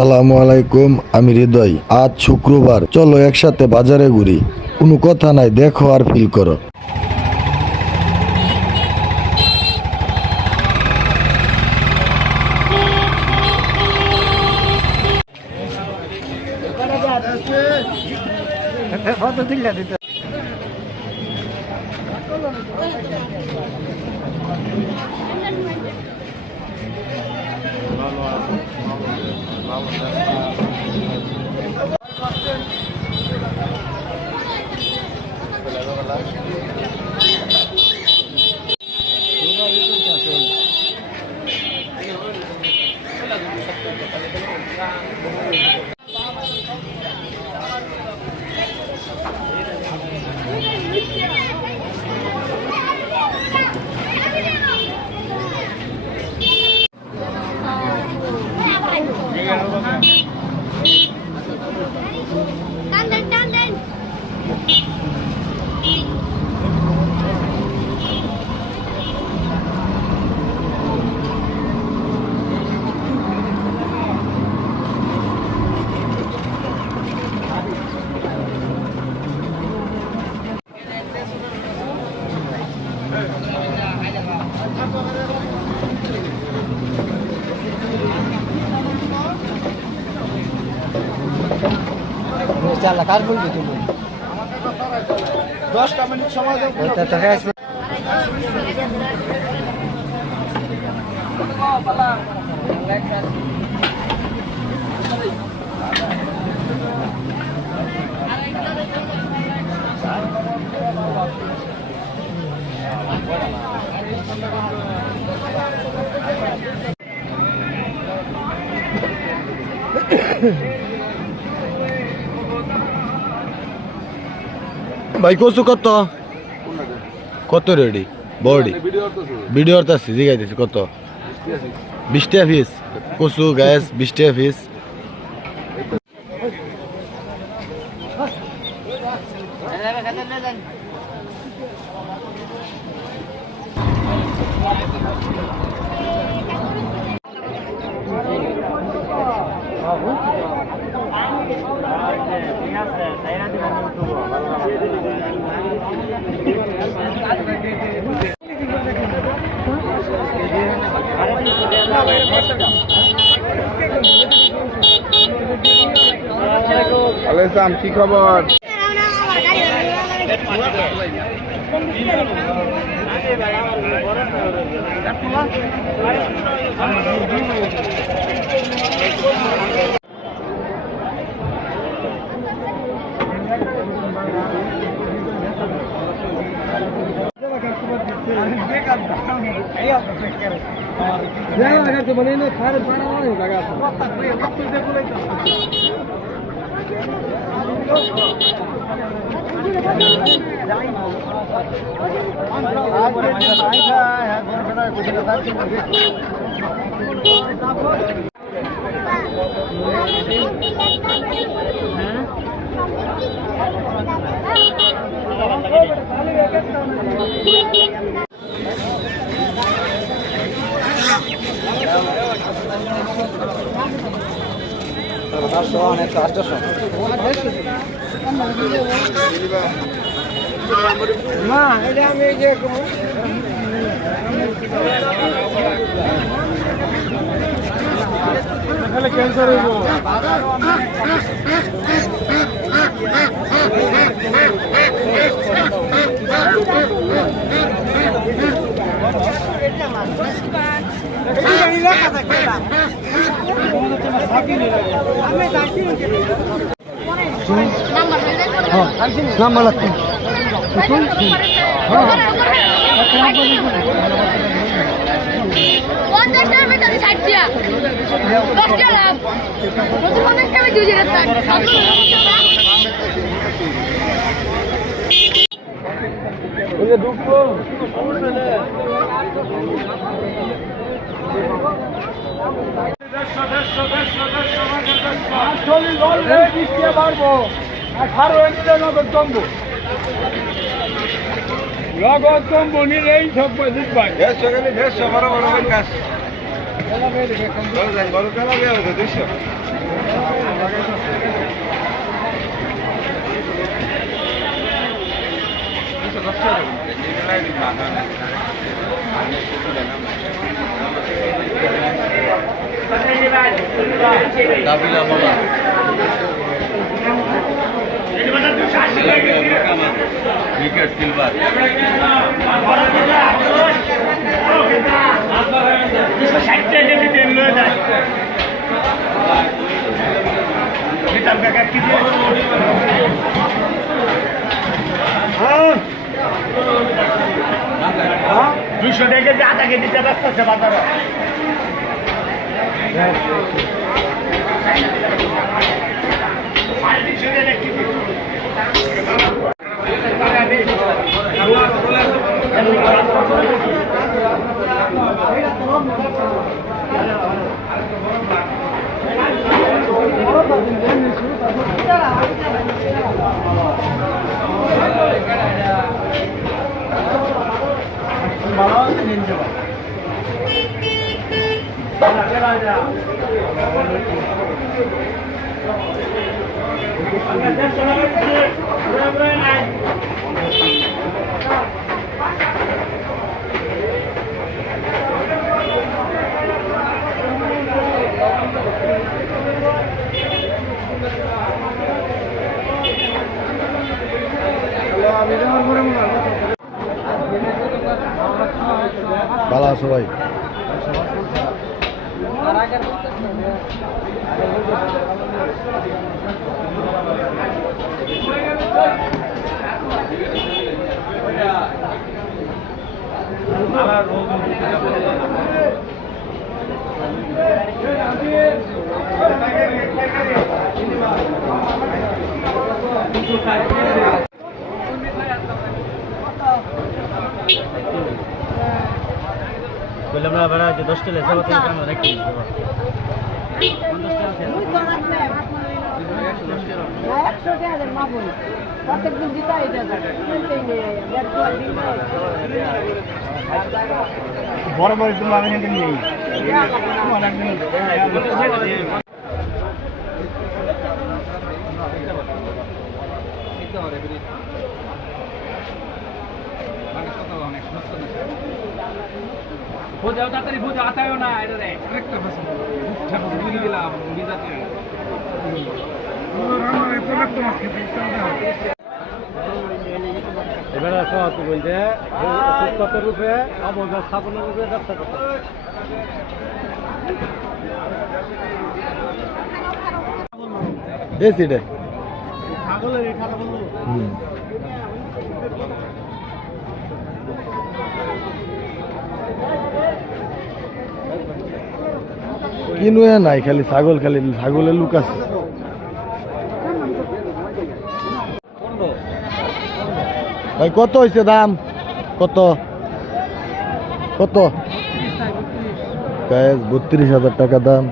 আসসালামু আলাইকুম, আমি হৃদয়। আজ শুক্রবার, চলো একসাথে বাজারে ঘুরি। কোনো কথা নাই, দেখো আর ফিল করো। কার বলবি তুমি 10টা মিনিট সময় দাও। ভাই কচু কত কত রেডি বডি ভিডিও আছে জিগাইতেছি কত 20 টাকা পিস কচু গ্যাস 20 টাকা পিস। আলাইকুম, কি খবর? মা এটা আমি যে ক্যান্সার হইব। নাম্বার লাগবে পারবো 18 ইঞ্চি নগদ কমবো নগদ কমবো নিলেই সব পঁচিশ ভাই 150 বড় বড় গাছ উইকেট সিলভার দুইশো টাকা যে আধা কেজি ব্যস্ত আছে বাজারে ভালো আছো ভাই বললাম না বেড়া যে 10 টাকা যাবো তুমি কেন রাখি দেবো 100 টাকা দেন মা বলি প্রত্যেকদিন দিতে এটা বড় বড় তুমি আমি নেই বোঝাও তাড়াতাড়ি বোঝাও আতায়ও না এটা রে আরেকটা ফাঁসি ঠাকুর দিয়ে দিলাম বিজাতে এবারে সত্যি বলতে কত রূপে অবদান স্থাপনের রূপে ব্যবসা করতে এসিডে ছাগলের এই খাতা বলবো কিনুয়ে নাই খালি ছাগল খালি ছাগলের লুক আছে ভাই কত হয়েছে দাম কত কত 32,000 টাকা দাম